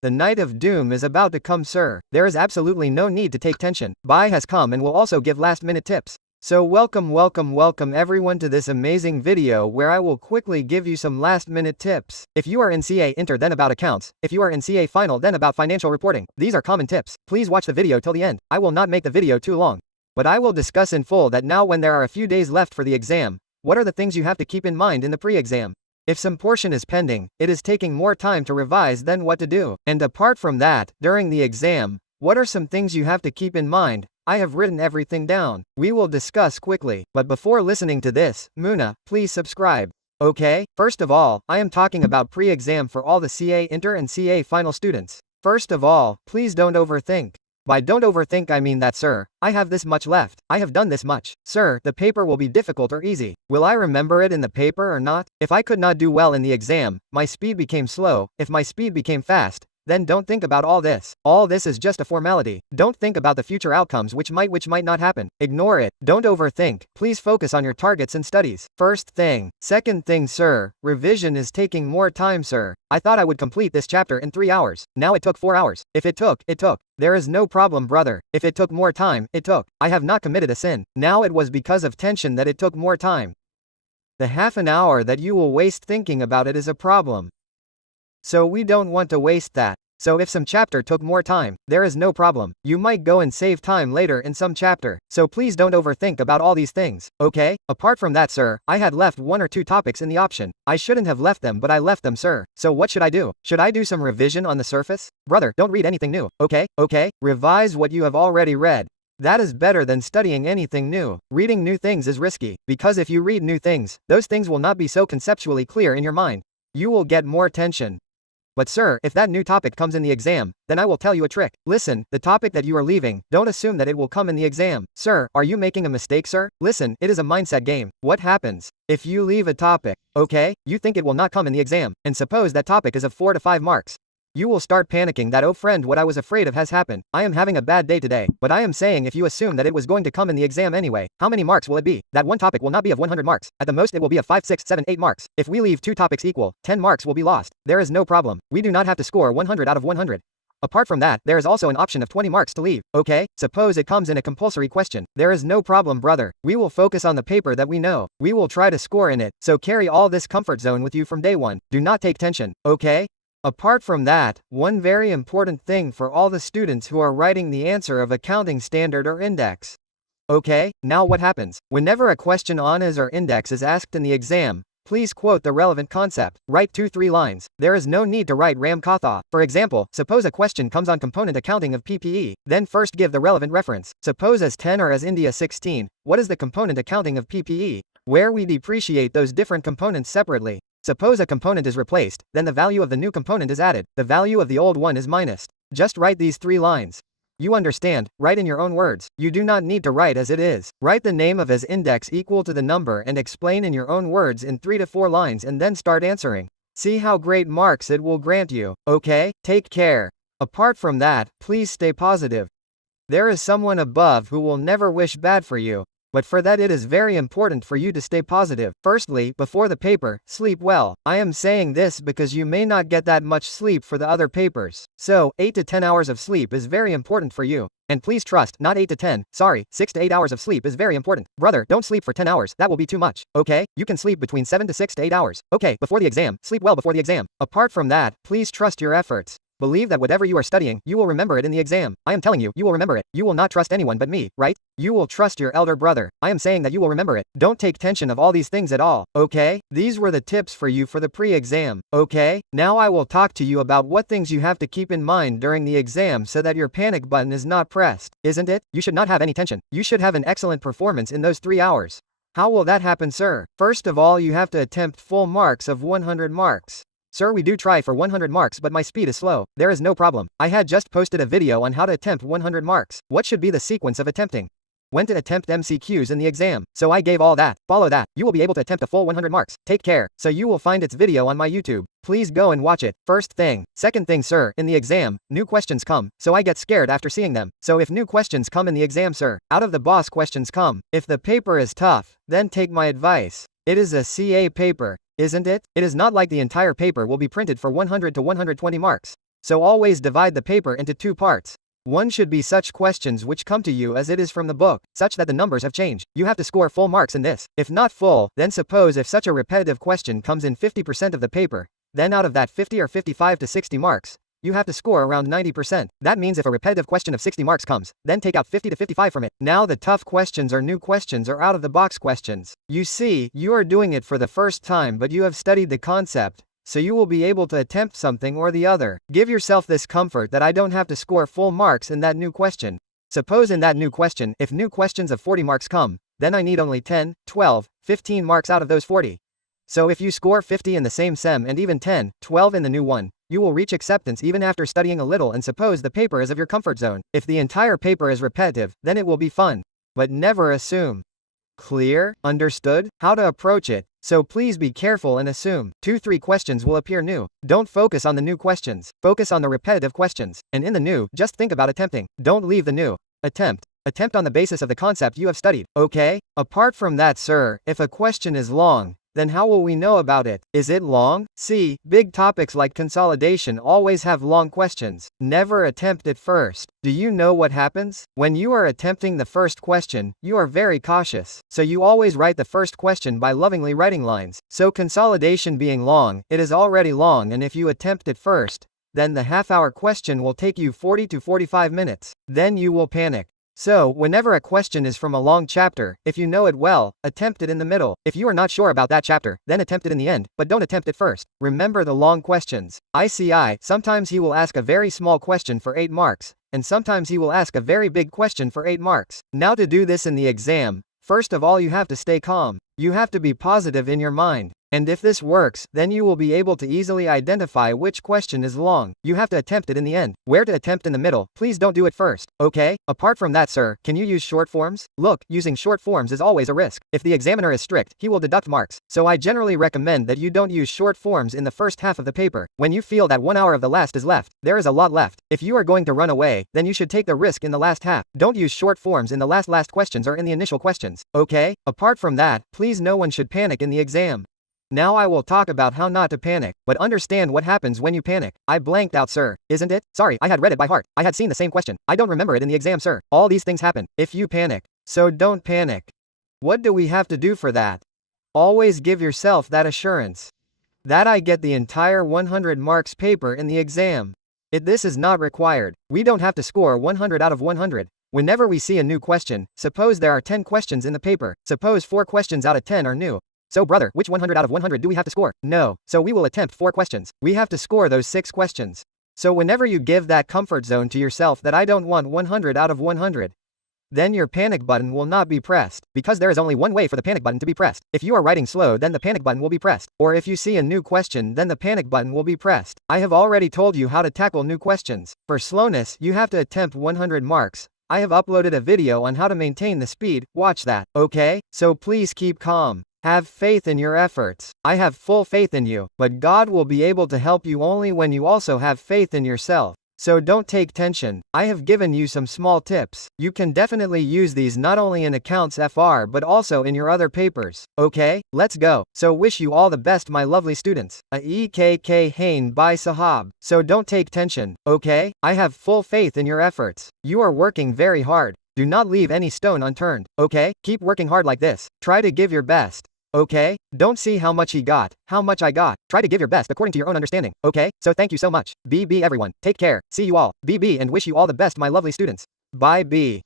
The night of doom is about to come, sir. There is absolutely no need to take tension. Bai has come and will also give last-minute tips. So welcome everyone to this amazing video where I will quickly give you some last-minute tips. If you are in CA Inter, then about accounts. If you are in CA Final, then about financial reporting. These are common tips. Please watch the video till the end. I will not make the video too long, but I will discuss in full that now when there are a few days left for the exam, what are the things you have to keep in mind in the pre-exam? If some portion is pending, it is taking more time to revise than what to do. And apart from that, during the exam, what are some things you have to keep in mind? I have written everything down. We will discuss quickly. But before listening to this, Muna, please subscribe. Okay? First of all, I am talking about pre-exam for all the CA Inter and CA Final students. First of all, please don't overthink. By don't overthink I mean that, sir, I have this much left, I have done this much. Sir, the paper will be difficult or easy. Will I remember it in the paper or not? If I could not do well in the exam, my speed became slow. If my speed became fast, then don't think about all this. All this is just a formality. Don't think about the future outcomes which might not happen. Ignore it. Don't overthink. Please focus on your targets and studies. First thing. Second thing, sir, revision is taking more time, sir. I thought I would complete this chapter in 3 hours. Now it took 4 hours. If it took, it took. There is no problem, brother. If it took more time, it took. I have not committed a sin. Now it was because of tension that it took more time. The half an hour that you will waste thinking about it is a problem. So we don't want to waste that. So if some chapter took more time, there is no problem. You might go and save time later in some chapter. So please don't overthink about all these things, okay? Apart from that, sir, I had left 1 or 2 topics in the option. I shouldn't have left them, but I left them, sir. So what should I do? Should I do some revision on the surface? Brother, don't read anything new, okay? Okay? Revise what you have already read. That is better than studying anything new. Reading new things is risky, because if you read new things, those things will not be so conceptually clear in your mind. You will get more tension. But sir, if that new topic comes in the exam, then I will tell you a trick. Listen, the topic that you are leaving, don't assume that it will come in the exam. Sir, are you making a mistake, sir? Listen, it is a mindset game. What happens if you leave a topic, okay? You think it will not come in the exam, and suppose that topic is of 4 to 5 marks. You will start panicking that, oh friend, what I was afraid of has happened. I am having a bad day today. But I am saying if you assume that it was going to come in the exam anyway, how many marks will it be? That one topic will not be of 100 marks. At the most it will be of 5, 6, 7, 8 marks. If we leave 2 topics equal, 10 marks will be lost. There is no problem. We do not have to score 100 out of 100. Apart from that, there is also an option of 20 marks to leave, okay? Suppose it comes in a compulsory question. There is no problem, brother. We will focus on the paper that we know. We will try to score in it. So carry all this comfort zone with you from day one. Do not take tension, okay? Apart from that, one very important thing for all the students who are writing the answer of accounting standard or index. Okay, now what happens? Whenever a question on AS or index is asked in the exam, please quote the relevant concept. Write 2-3 lines. There is no need to write Ram Katha. For example, suppose a question comes on component accounting of PPE, then first give the relevant reference. Suppose as 10 or as India 16, what is the component accounting of PPE? Where we depreciate those different components separately. Suppose a component is replaced, then the value of the new component is added. The value of the old one is minused. Just write these 3 lines. You understand, write in your own words. You do not need to write as it is. Write the name of as index equal to the number and explain in your own words in 3 to 4 lines and then start answering. See how great marks it will grant you, okay? Take care. Apart from that, please stay positive. There is someone above who will never wish bad for you. But for that it is very important for you to stay positive. Firstly, before the paper, sleep well. I am saying this because you may not get that much sleep for the other papers. So, 8 to 10 hours of sleep is very important for you. And please trust, not 8 to 10, sorry, 6 to 8 hours of sleep is very important. Brother, don't sleep for 10 hours, that will be too much, okay? You can sleep between 7 to 6 to 8 hours. Okay, before the exam, sleep well before the exam. Apart from that, please trust your efforts. Believe that whatever you are studying, you will remember it in the exam. I am telling you, you will remember it. You will not trust anyone but me, right? You will trust your elder brother. I am saying that you will remember it. Don't take tension of all these things at all, okay? These were the tips for you for the pre-exam, okay? Now I will talk to you about what things you have to keep in mind during the exam so that your panic button is not pressed, isn't it? You should not have any tension. You should have an excellent performance in those 3 hours. How will that happen, sir? First of all, you have to attempt full marks of 100 marks. Sir, we do try for 100 marks, but my speed is slow. There is no problem. I had just posted a video on how to attempt 100 marks. What should be the sequence of attempting? When to attempt MCQs in the exam. So I gave all that. Follow that. You will be able to attempt a full 100 marks. Take care. So you will find its video on my YouTube. Please go and watch it. First thing. Second thing, sir, in the exam, new questions come. So I get scared after seeing them. So if new questions come in the exam, sir, out of the box questions come. If the paper is tough, then take my advice. It is a CA paper, isn't it? It is not like the entire paper will be printed for 100 to 120 marks. So always divide the paper into two parts. One should be such questions which come to you as it is from the book, such that the numbers have changed. You have to score full marks in this. If not full, then suppose if such a repetitive question comes in 50% of the paper, then out of that 50 or 55 to 60 marks, you have to score around 90%. That means if a repetitive question of 60 marks comes, then take out 50 to 55 from it. Now the tough questions or new questions or out-of-the-box questions. You see, you are doing it for the first time but you have studied the concept, so you will be able to attempt something or the other. Give yourself this comfort that I don't have to score full marks in that new question. Suppose in that new question, if new questions of 40 marks come, then I need only 10, 12, 15 marks out of those 40. So if you score 50 in the same SEM and even 10, 12 in the new one, you will reach acceptance even after studying a little, and suppose the paper is of your comfort zone. If the entire paper is repetitive, then it will be fun. But never assume. Clear? Understood? How to approach it? So please be careful and assume. 2-3 questions will appear new. Don't focus on the new questions. Focus on the repetitive questions. And in the new, just think about attempting. Don't leave the new. Attempt. Attempt on the basis of the concept you have studied. Okay? Apart from that, sir, if a question is long, then how will we know about it? Is it long? See, big topics like consolidation always have long questions. Never attempt it first. Do you know what happens? When you are attempting the first question, you are very cautious. So you always write the first question by lovingly writing lines. So consolidation being long, it is already long, and if you attempt it first, then the half-hour question will take you 40 to 45 minutes. Then you will panic. So, whenever a question is from a long chapter, if you know it well, attempt it in the middle. If you are not sure about that chapter, then attempt it in the end, but don't attempt it first. Remember the long questions. Sometimes he will ask a very small question for 8 marks, and sometimes he will ask a very big question for 8 marks. Now to do this in the exam, first of all you have to stay calm. You have to be positive in your mind. And if this works, then you will be able to easily identify which question is long. You have to attempt it in the end. Where to attempt in the middle, please don't do it first, okay? Apart from that, sir, can you use short forms? Look, using short forms is always a risk. If the examiner is strict, he will deduct marks. So I generally recommend that you don't use short forms in the first half of the paper. When you feel that 1 hour of the last is left, there is a lot left. If you are going to run away, then you should take the risk in the last half. Don't use short forms in the last questions or in the initial questions, okay? Apart from that, please no one should panic in the exam. Now I will talk about how not to panic, but understand what happens when you panic. I blanked out, sir. Isn't it? Sorry, I had read it by heart. I had seen the same question. I don't remember it in the exam, sir. All these things happen if you panic. So don't panic. What do we have to do for that? Always give yourself that assurance that I get the entire 100 marks paper in the exam. This is not required. We don't have to score 100 out of 100. Whenever we see a new question, suppose there are 10 questions in the paper. Suppose 4 questions out of 10 are new. So brother, which 100 out of 100 do we have to score? No. So we will attempt 4 questions. We have to score those 6 questions. So whenever you give that comfort zone to yourself that I don't want 100 out of 100, then your panic button will not be pressed, because there is only one way for the panic button to be pressed. If you are writing slow, then the panic button will be pressed. Or if you see a new question, then the panic button will be pressed. I have already told you how to tackle new questions. For slowness, you have to attempt 100 marks. I have uploaded a video on how to maintain the speed. Watch that, okay? So please keep calm. Have faith in your efforts. I have full faith in you, but God will be able to help you only when you also have faith in yourself. So don't take tension. I have given you some small tips. You can definitely use these not only in accounts FR but also in your other papers. Okay, let's go. So wish you all the best, my lovely students. EKK Hain by Sahab. So don't take tension, okay? I have full faith in your efforts. You are working very hard. Do not leave any stone unturned, okay? Keep working hard like this. Try to give your best, okay? Don't see how much he got, how much I got. Try to give your best according to your own understanding, okay? So thank you so much. BB everyone. Take care. See you all. BB and wish you all the best, my lovely students. Bye B.